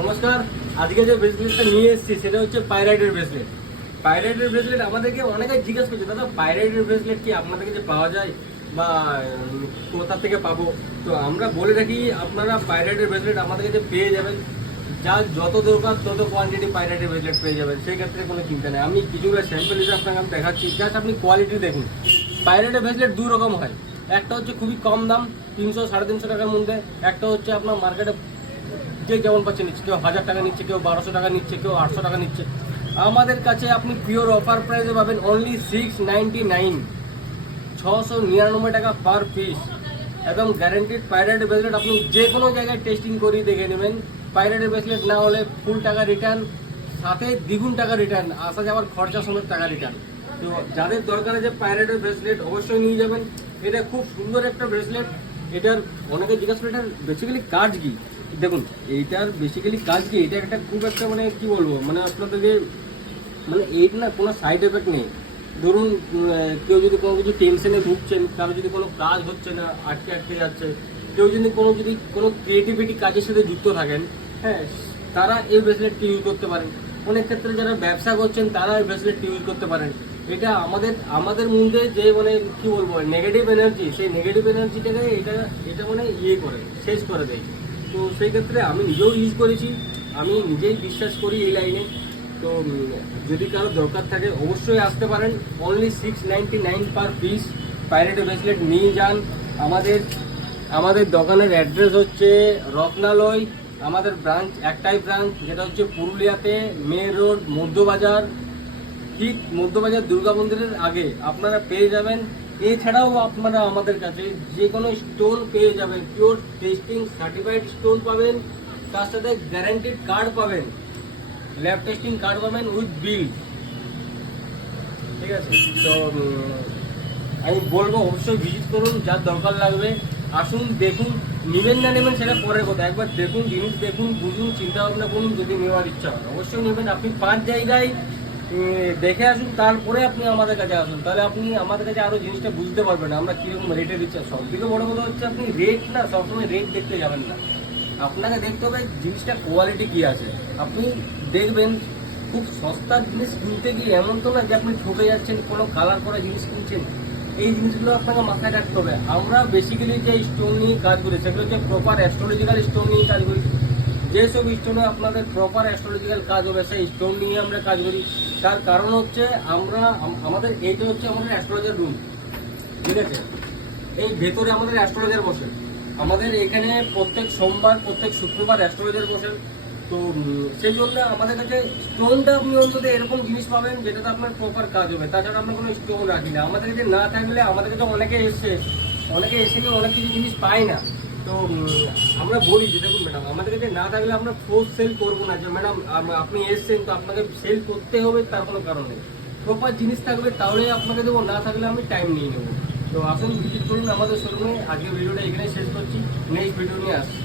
নমস্কার। আজকে যে ব্রেসলেটটা নিয়ে এসেছি সেটা হচ্ছে পাইরাইটের ব্রেসলেট। পাইরাইটের ব্রেসলেট আমাদেরকে অনেকে জিজ্ঞাসা করছে, দাদা পাইরাইটের ব্রেসলেট কি আপনাদের কাছে পাওয়া যায় বা কোথা থেকে পাবো? তো আমরা বলে রাখি, আপনারা পাইরাইটের ব্রেসলেট আমাদের কাছে পেয়ে যাবেন। যার যত দরকার তত কোয়ান্টিটি পাইরাইটের ব্রেসলেট পেয়ে যাবেন, সেই ক্ষেত্রে কোনো চিন্তা নেই। আমি কিছুটা স্যাম্পল হিসেবে আপনাকে আমি দেখাচ্ছি, জাস্ট আপনি কোয়ালিটি দেখুন। পাইরাইটের ব্রেসলেট দু রকম হয়, একটা হচ্ছে খুবই কম দাম 300-350 টাকার মধ্যে, একটা হচ্ছে আপনার মার্কেটে যে যেমন পাচ্ছে নিচ্ছে, কেউ 1000 টাকা নিচ্ছে, কেউ 1200 টাকা নিচ্ছে, কেউ 800 টাকা নিচ্ছে। আমাদের কাছে আপনি পিওর অফার প্রাইসে পাবেন অনলি 699, 699 টাকা পার পিস। একদম গ্যারেন্টিড পাইরাইটের ব্রেসলেট। আপনি যে কোনো জায়গায় টেস্টিং করিয়ে দেখে নেবেন, পাইরাইটের ব্রেসলেট না হলে ফুল টাকা রিটার্ন, সাথে দ্বিগুণ টাকা রিটার্ন, আসা যাওয়ার খরচা সমেত টাকা রিটার্ন। তো যাদের দরকার আছে পাইরাইটের ব্রেসলেট অবশ্যই নিয়ে যাবেন। এটা খুব সুন্দর একটা ব্রেসলেট। এটার অনেকে জিজ্ঞাসা করে এটার বেসিক্যালি কাজ কি। দেখুন, এইটার বেসিক্যালি কাজ কি, এটা একটা খুব একটা মানে কি বলবো, মানে আপনাদেরকে মানে এইটা না কোনো সাইড এফেক্ট নেই। ধরুন কেউ যদি কোনো কিছু টেনশনে ভুগছেন, কারো যদি কোনো কাজ হচ্ছে না, আটকে আটকে যাচ্ছে, কেউ যদি কোনো ক্রিয়েটিভিটি কাজের সাথে যুক্ত থাকেন, হ্যাঁ, তারা এই ব্রেসলেটটি ইউজ করতে পারেন। অনেক ক্ষেত্রে যারা ব্যবসা করছেন তারা এই ব্রেসলেটটি ইউজ করতে পারেন। এটা আমাদের মধ্যে যে মানে কি বলবো নেগেটিভ এনার্জি, সেই নেগেটিভ এনার্জিটাকে এটা মানে শেষ করে দেয়। তো সেই ক্ষেত্রে আমি নিজেও ইউজ করেছি, আমি নিজেই বিশ্বাস করি এই লাইনে। তো যদি কারো দরকার থাকে অবশ্যই আসতে পারেন। অনলি 699 পার পিস পাইরেটের ব্রেসলেট নিয়ে যান। আমাদের দোকানের অ্যাড্রেস হচ্ছে রত্নালয়। আমাদের ব্রাঞ্চ একটাই ব্রাঞ্চ, যেটা হচ্ছে পুরুলিয়াতে, মেন রোড, মধ্যবাজার, ঠিক মধ্যবাজার দুর্গা মন্দিরের আগে আপনারা পেয়ে যাবেন। এছাড়াও আপনারা আমাদের কাছে যে কোনো স্টোন পেয়ে যাবেন, পিওর টেস্টিং সার্টিফাইড স্টোন পাবেন, তার সাথে গ্যারান্টিড কার্ড পাবেন, ল্যাব টেস্টিং কার্ড পাবেন উইথ বিল। ঠিক আছে? তো আমি বলবো অবশ্যই ভিজিট করুন, যার দরকার লাগবে আসুন, দেখুন। নেবেন না নেবেন সেটা পরের কথা, একবার দেখুন, জিনিস দেখুন, বুঝুন, চিন্তা ভাবনা করুন। যদি নেওয়ার ইচ্ছা হয় অবশ্যই নেবেন। আপনি 5 জায়গায় দেখে আসুন, তারপরে আপনি আমাদের কাছে আসুন, তাহলে আপনি আমাদের কাছে আরও জিনিসটা বুঝতে পারবেন আমরা কীরকম রেটে দিচ্ছি। সব থেকে বড় কথা হচ্ছে আপনি রেট না, সবসময় রেট দেখতে যাবেন না, আপনাকে দেখতে হবে জিনিসটা কোয়ালিটি কী আছে। আপনি দেখবেন খুব সস্তার জিনিস কিনতে গিয়ে এমন তো না যে আপনি ঠকে যাচ্ছেন, কোনো কালার করা জিনিস কিনছেন। এই জিনিসগুলো আপনাকে মাথায় রাখতে হবে। আমরা বেসিক্যালি যে স্টোন নিয়ে কাজ করি সেগুলো হচ্ছে প্রপার অ্যাস্ট্রোলজিক্যাল স্টোন নিয়ে কাজ করি। যেসব স্টোনে আপনাদের প্রপার অ্যাস্ট্রোলজিক্যাল কাজ হবে সেই স্টোন নিয়ে আমরা কাজ করি। তার কারণ হচ্ছে আমাদের এইটা হচ্ছে আমাদের অ্যাস্ট্রোলজার রুম। ঠিক আছে? এই ভেতরে আমাদের অ্যাস্ট্রোলজার বসেন। আমাদের এখানে প্রত্যেক সোমবার, প্রত্যেক শুক্রবার অ্যাস্ট্রোলজার বসেন। তো সেই জন্য আমাদের কাছে স্টোনটা আপনি অন্তত এরকম জিনিস পাবেন যেটাতে আপনার প্রপার কাজ হবে। তাছাড়া আমরা কোনো স্টোন রাখি না। আমাদের কাছে না থাকলে আমাদের কাছে অনেকে এসে গিয়ে অনেক কিছু জিনিস পায় না। তো আমরা বলি যে দেখুন ম্যাডাম, আমাদের কাছে না থাকলে আমরা ফোর্স সেল করবো না, যে ম্যাডাম আপনি এসছেন তো আপনাকে সেল করতে হবে, তার কোনো কারণ নেই। প্রপার জিনিস থাকবে তাহলে আপনাকে দেবো, না থাকলে আমি টাইম নিয়ে নেবো। তো আসুন, ভিজিট করুন আমাদের শোরুমে। আজকের ভিডিওটা এখানে শেষ করছি, নেক্সট ভিডিও নিয়ে আসছি।